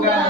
ગૌ